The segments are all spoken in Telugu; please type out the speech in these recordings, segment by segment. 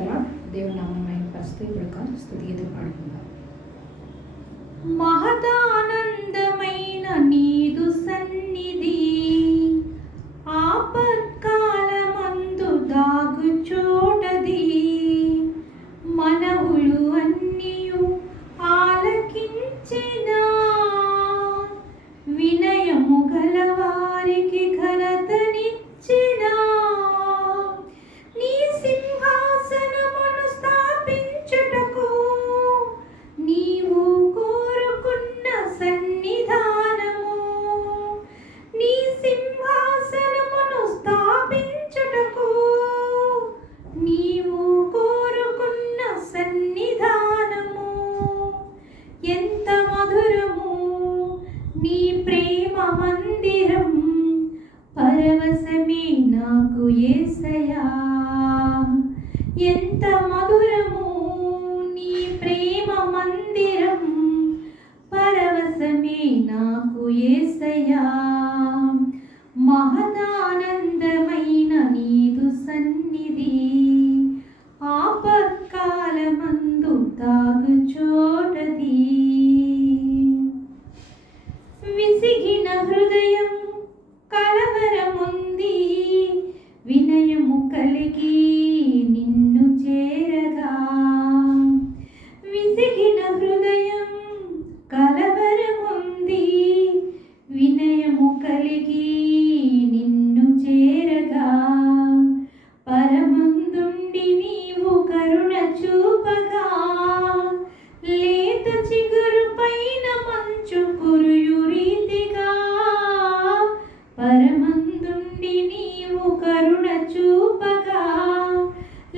దేవుని నామమైన పరిస్థితి ఇప్పుడు కాదు స్తుతి గీతం పాడుకుందాం. మహదానందమైన నీదు సన్నిధి ఆపత్కాలమందు దాగు చోటది మనవులు అన్నియు ఆలకించెదా వినయము గలవారికి ఘనతనిచ్చెదా నీ సింహాసనమును స్థాపించుటకు నీవు కోరుకున్న సన్నిధానము నీ సింహాసనమును స్థాపించుటకు నీవు కోరుకున్న సన్నిధానము ఎంత మధురము నీ ప్రేమ మందిరం పరవశమే నాకు యేసయ్యా ఎంత మధురము నీ ప్రేమ మందిరం పరవశమే నాకు యేసయ్యా మహదానందమైన నీదు సన్నిధి ఆపత్కాలమందు తాగు చోటది విసిగిన హృదయం కలవరముంది వినయము కలిగి నిన్ను చేరగా విసిగిన హృదయం కలవరముంది వినయము కలిగి నిన్ను చేరగా పరమందుండి నీవు కరుణ చూపగా లేత చిగురు పైన మంచు కురియు రీతిగా పరమందుండి నీవు కరుణ చూపగా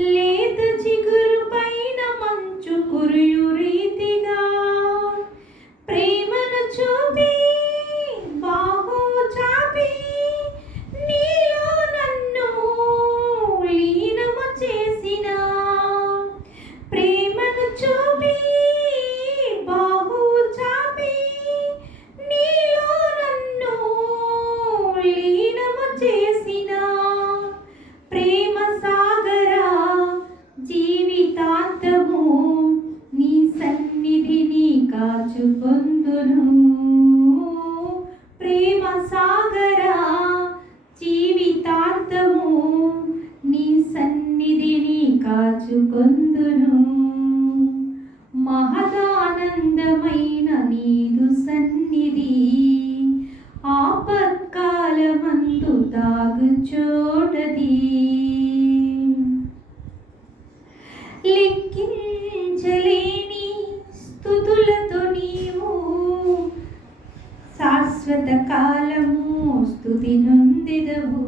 లేత చిగురు పైన మంచు కురియు రీతిగా ప్రేమను చూపి బాహు చాపి నీలో నన్ను లీనము చేసిన ప్రేమను చూపి బాహు చాపి నీలో నన్ను లీనము చేసిన ప్రేమ సాగరా జీవితాంతము నీ సన్నిధిని కాచుకొందును ప్రేమ సాగరా జీవితాంతము నీ సన్నిధిని కాచుకొందును మహదానందమైన నీదు సన్నిధి ఆపత్కాలమందు దాగు చోటది లెక్కించలేని స్తుతులతో నీవు శాశ్వత కాలము స్తుతి నొందెదవు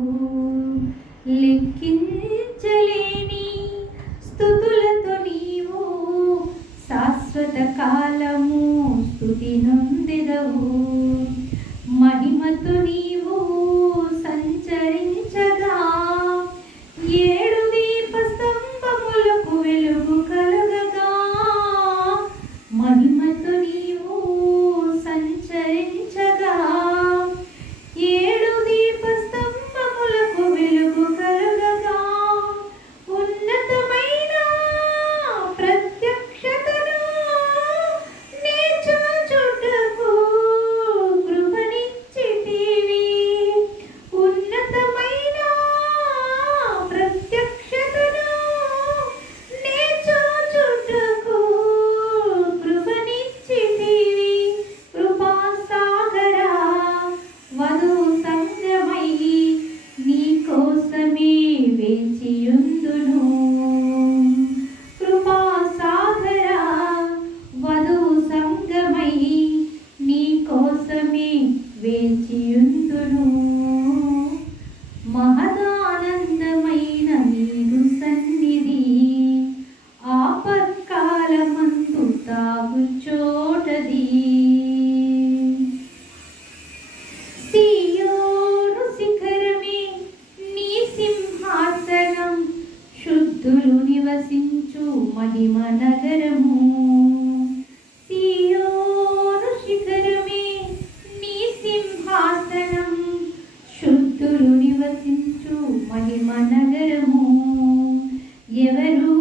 లెక్కించలేని స్తుతులతో నీవు శాశ్వత కాలము స్తుతి నొందెదవు మహిమతో నీవు సంచరించగా ఏడు దీప స్తంభములకు వెలుగు కలుగగా మహిమతో నీవు సంచరించగా ఏడు దీప స్తంభములకు వెలుగు కలుగగా ఉన్నతమైన ప్రత్యక్షతను నీ చూచుటకు కృపనిచ్చితివి ఉన్నతమైన ప్రత్యక్షతను నీ చూచుటకు కృపనిచ్చితివి కృపా సాగరా వధువు సంగమై నీ కోసమే వేచియుందును కృపా సాగరా వధువు సంగమై నీ కోసమే వేచియుందును మహదానందమైన నీదు సన్నిధి ఆపత్కాలమందు తాగు చోటది సీయోను శిఖరమే నీ సింహాసనం శుద్ధులు నివసించు మహిమ నగరము సీయోను శిఖరమే నీ సింహాసనం శుద్ధులు నివసించు మహిమ నగరము ఎవరు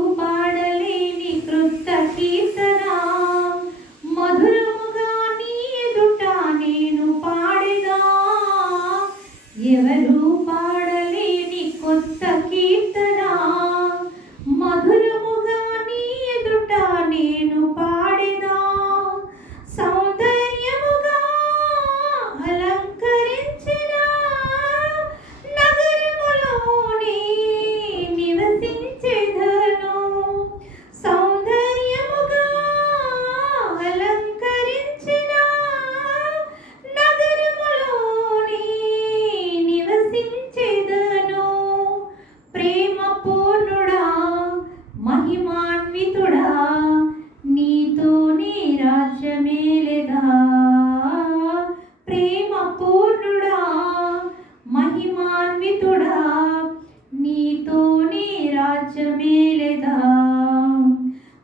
ప్రపంచమేలెదా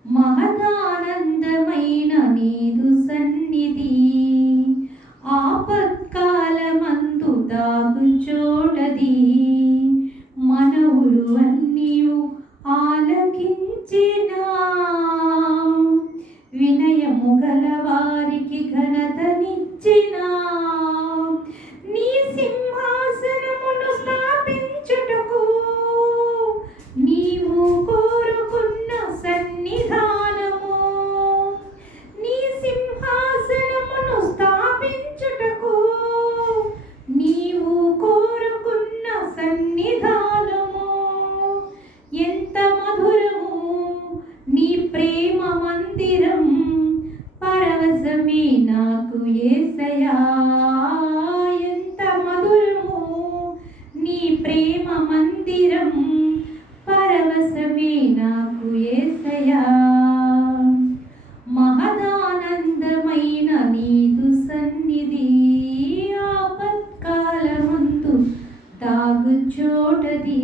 మహదానందమైన నీదు సన్నిధి ఆపత్కాలమందు దాగు చోటది మనవులు అన్నియు ఆలకించిన వినయము గల వారికి ఘనతనిచ్చిన నీ సింహాసనమును స్థాపించుటకు నీవు కోరుకున్న సన్నిధానము నీ సింహాసనమును స్థాపించుటకు నీవు కోరుకున్న సన్నిధానము ఎంత మధురము నీ ప్రేమ మందిరం పరవశమే నాకు యేసయ్యా ఎంత మధురము నీ ప్రేమ మందిరం పరవశమే నాకు యేసయ్యా మహదానందమైన నీదు సన్నిధి ఆపత్కాలమందు దాగు చోటది